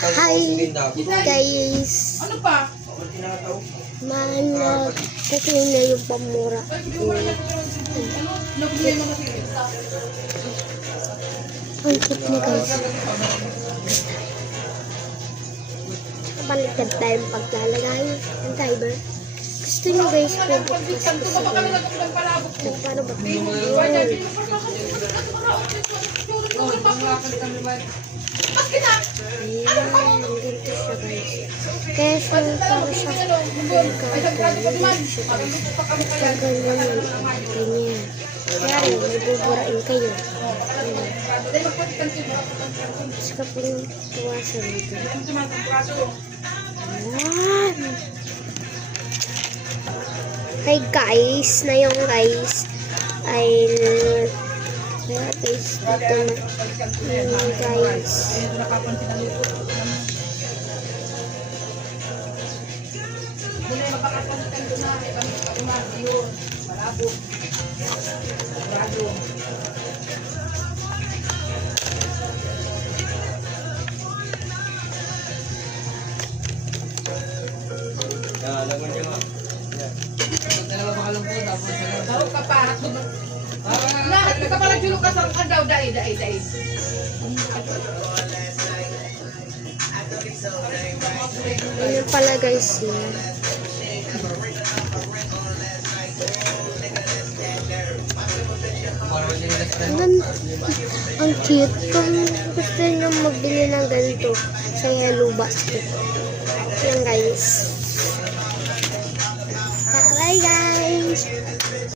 Hi guys. Ano pa? Manok. Kasi na yung pamura. Ang cute niya guys. Baliktad tayong paglalagay ng timer. Gusto niyo guys ko bukas kasi paano ba ito? Ayan, ang ganito siya guys. Kaya siya para siya ganyan siya guys. Kaya ganyan ganyan. Kaya rin, may buburain kayo. Tapos ka po yung tuwasan dito. Ayan. Hi guys, na yung guys ay kaya guys dito na guys. Tahu kaparat mo. Lahat ka pala julog ka sa daw dai. Ayan pala guys yun. Ang cute. Kung gusto nyo magbili ng ganito sa Yellow Basket. Yan guys.